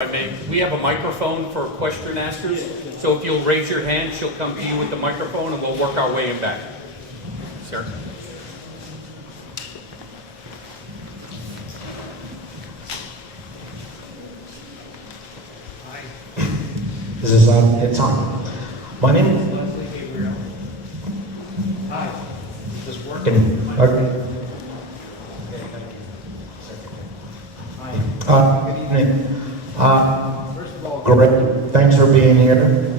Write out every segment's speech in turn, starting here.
We have a microphone for question askers, so if you'll raise your hand, she'll come to you with the microphone and we'll work our way in back. Sir. This is it's on. My name is Hi. Is this working? Okay. Hi. Good evening. First of all, Great. Thanks for being here.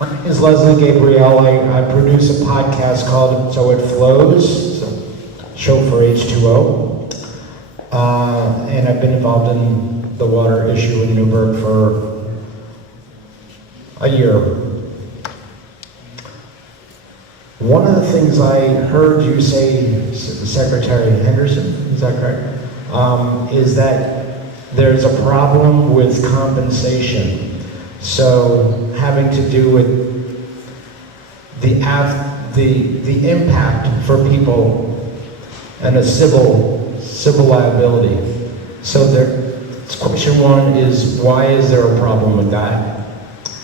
My name is Leslie Gabriel. I produce a podcast called So It Flows, show for H2O. And I've been involved in the water issue in Newburgh for a year. One of the things I heard you say, Secretary Henderson, is that correct? Is that there's a problem with compensation. So having to do with the impact for people and a civil liability. So question one is, why is there a problem with that?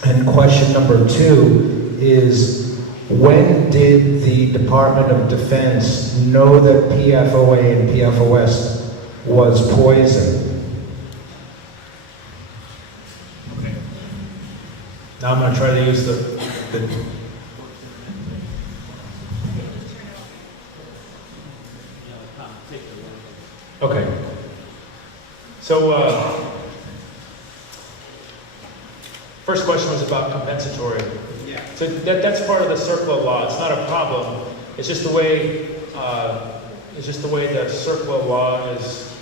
And question number two is, when did the Department of Defense know that PFOA and PFOS was poison? Okay. Now I'm going to try to use the okay. So first question was about compensatory. yeah. So that's part of the CERCLA law. It's not a problem. It's just the way the CERCLA law is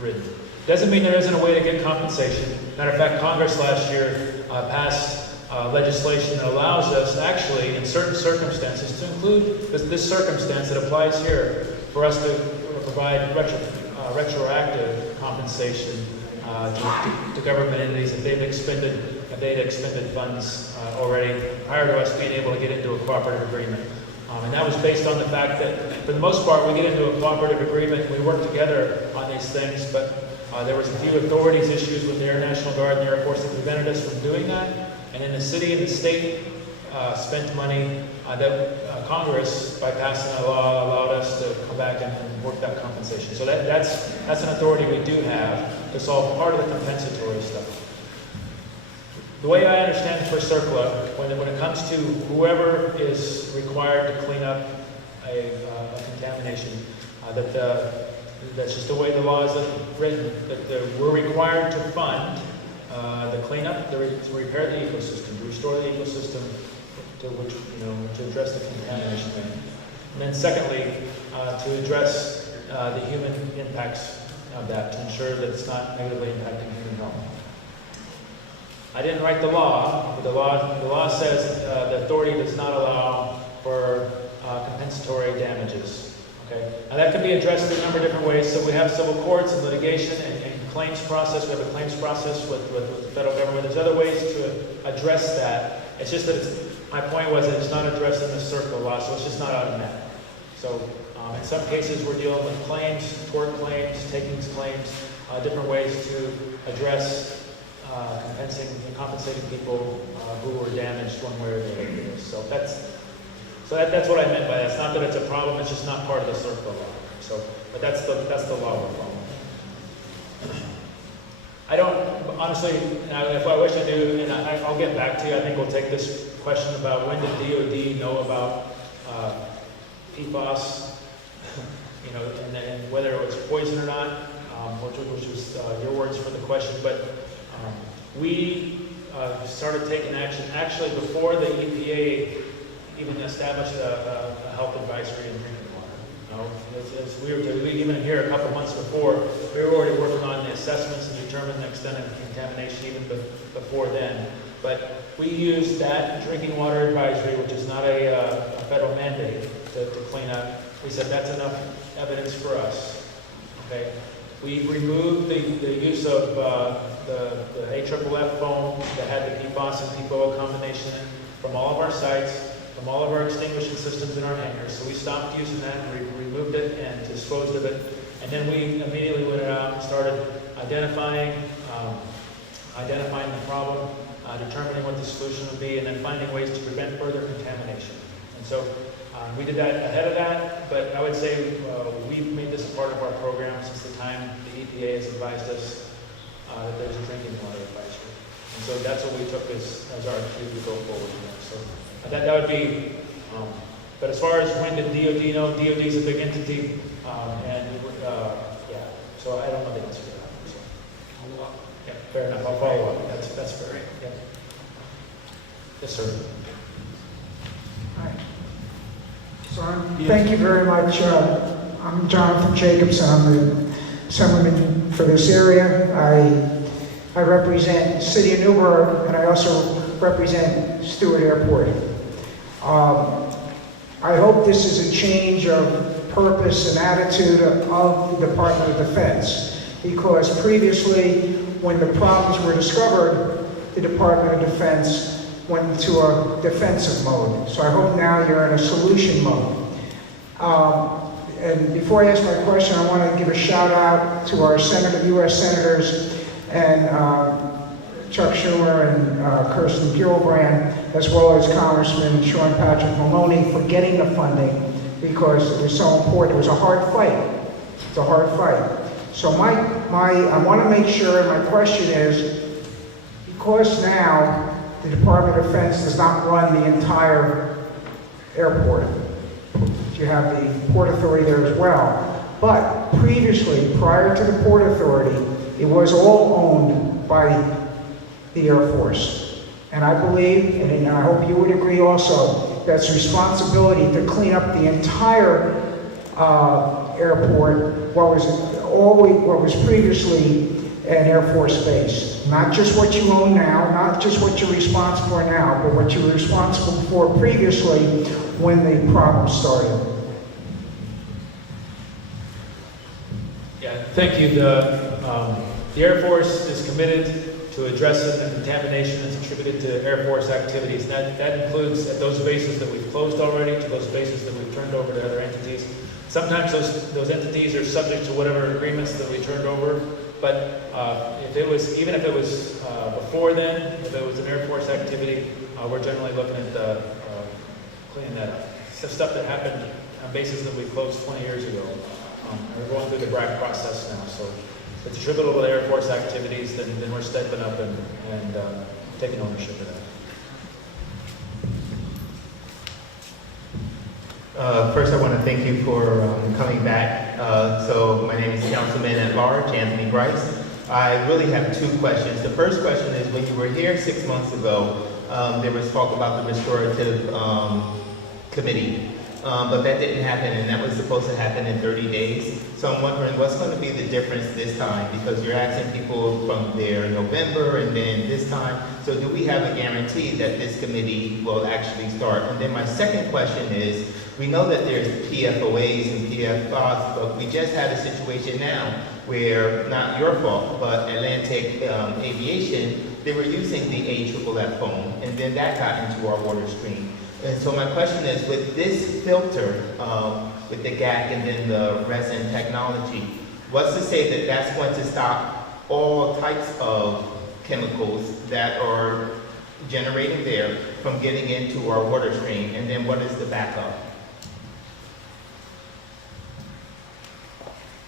written. Doesn't mean there isn't a way to get compensation. Matter of fact, Congress last year passed legislation that allows us, actually, in certain circumstances, to include this circumstance that applies here, for us to provide retroactive compensation to government entities if they'd expended funds already prior to us being able to get into a cooperative agreement. And that was based on the fact that, for the most part, we get into a cooperative agreement, we work together on these things, but there was a few authorities issues with the Air National Guard and the Air Force that prevented us from doing that. And then the city and the state spent money that Congress, by passing a law, allowed us to come back and work that compensation. So that's an authority we do have to solve part of the compensatory stuff. The way I understand for CERCLA, when it comes to whoever is required to clean up a contamination, that's just the way the law is written, that we're required to fund the cleanup, to repair the ecosystem, to restore the ecosystem to address the contamination thing. And then secondly, to address the human impacts of that, to ensure that it's not negatively impacting human health. I didn't write the law, but the law says the authority does not allow for compensatory damages. Okay? Now that can be addressed in a number of different ways. So we have civil courts and litigation and claims process. We have a claims process with the federal government. There's other ways to address that. It's just that my point was that it's not addressed in the CERCLA law, so it's just not automatic. So in some cases we're dealing with claims, tort claims, takings claims, different ways to address compensating people who were damaged one way or the other. So that's what I meant by that. It's not that it's a problem, it's just not part of the CERCLA law. But that's the law we're following. I don't, honestly, if I wish to do, and I'll get back to you, I think we'll take this question about when did DOD know about PFAS, and whether it was poison or not, which was your words for the question, but we started taking action actually before the EPA even established a health advisory in drinking water. As we were even here a couple months before, we were already working on the assessments and determining the extent of contamination even before then. But we used that drinking water advisory, which is not a federal mandate, to clean up. We said that's enough evidence for us. Okay. We removed the use of the AFFF foam that had the PFAS and PFOA combination from all of our sites, from all of our extinguishing systems in our hangars. So we stopped using that, and we removed it and disposed of it. And then we immediately went out and started identifying identifying the problem, determining what the solution would be, and then finding ways to prevent further contamination. And so we did that ahead of that, but I would say we've made this a part of our program since the time the EPA has advised us that there's a drinking water advisory. And so that's what we took as our cue to go forward with. So that would be, but as far as when did DOD know, DOD is a big entity, yeah, so I don't know the answer to that. So. Yeah, fair enough, I'll follow up, that's fair, yeah. Yes, sir. Hi. Thank you very much. I'm Jonathan Jacobson. I'm the Assemblyman for this area. I represent the City of Newburgh, and I also represent Stewart Airport. I hope this is a change of purpose and attitude of the Department of Defense, because previously, when the problems were discovered, the Department of Defense went into a defensive mode. So I hope now you're in a solution mode. And before I ask my question, I want to give a shout out to our U.S. Senators and Chuck Schumer and Kirsten Gillibrand, as well as Congressman Sean Patrick Maloney, for getting the funding, because it was so important. It was a hard fight. It's a hard fight. So I want to make sure, my question is, because now the Department of Defense does not run the entire airport. You have the Port Authority there as well. But previously, prior to the Port Authority, it was all owned by the Air Force. And I believe, and I hope you would agree also, that's responsibility to clean up the entire airport, what was previously an Air Force base. Not just what you own now, not just what you're responsible for now, but what you were responsible for previously when the problem started. Yeah, thank you. The Air Force is committed to addressing the contamination that's attributed to Air Force activities. That includes at those bases that we've closed already, to those bases that we've turned over to other entities. Sometimes those entities are subject to whatever agreements that we turned over. But even if it was before then, if it was an Air Force activity, we're generally looking at cleaning that up. It's stuff that happened on bases that we closed 20 years ago. We're going through the BRAC process now, so if it's attributable to Air Force activities, then we're stepping up and taking ownership of that. First, I want to thank you for coming back. So my name is Councilman at Large, Anthony Bryce. I really have two questions. The first question is, when you were here 6 months ago, there was talk about the restorative committee, but that didn't happen, and that was supposed to happen in 30 days. So I'm wondering what's going to be the difference this time, because you're asking people from there in November and then this time. So do we have a guarantee that this committee will actually start? And then my second question is, we know that there's PFOAs and PFOS, but we just had a situation now where, not your fault, but Atlantic Aviation, they were using the AFFF foam, and then that got into our water stream. And so my question is, with this filter, with the GAC and then the resin technology, what's to say that that's going to stop all types of chemicals that are generating there from getting into our water stream? And then what is the backup?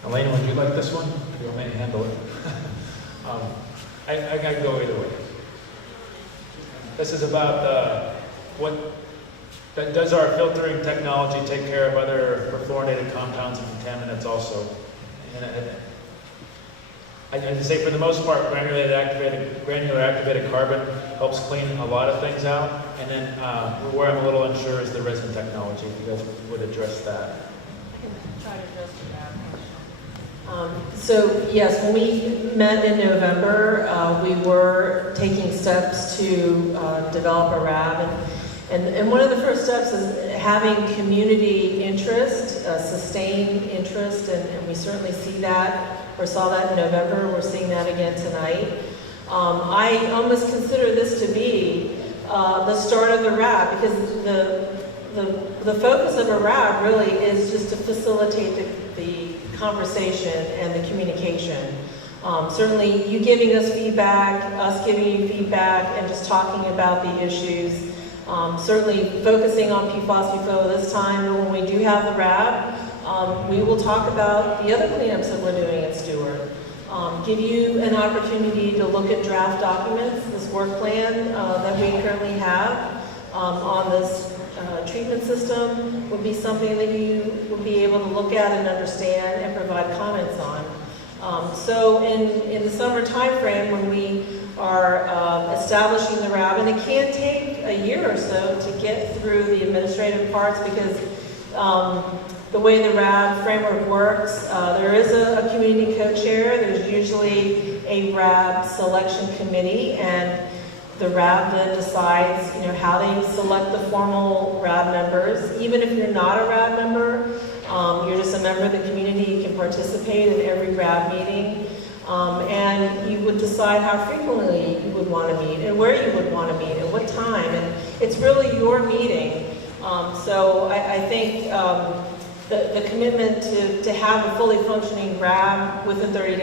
Elaine, would you like this one? You want me to handle it? I gotta go either way. This is about does our filtering technology take care of other perfluorinated compounds and contaminants also? And I'd say for the most part, granular activated carbon helps clean a lot of things out. And then where I'm a little unsure is the resin technology, if you guys would address that. I can try to address that. So yes, when we met in November, we were taking steps to develop a RAB, and one of the first steps is having community interest, sustained interest, and we certainly see that, or saw that in November. We're seeing that again tonight. I almost consider this to be the start of the RAB, because the focus of a RAB really is just to facilitate the conversation and the communication. Certainly, you giving us feedback, us giving you feedback, and just talking about the issues. Certainly focusing on PFAS, PFOA this time, but when we do have the RAB, we will talk about the other cleanups that we're doing at Stewart. Give you an opportunity to look at draft documents, this work plan that we currently have on this treatment system would be something that you would be able to look at and understand and provide comments on. So in the summer timeframe, when we are establishing the RAB, and it can take a year or so to get through the administrative parts because the way the RAB framework works, there is a community co-chair. There's usually a RAB selection committee, and the RAB then decides, how they select the formal RAB members. Even if you're not a RAB member, you're just a member of the community, you can participate in every RAB meeting, and you would decide how frequently you would want to meet and where you would want to meet and what time, and it's really your meeting. So I think the commitment to have a fully functioning RAB within 30 days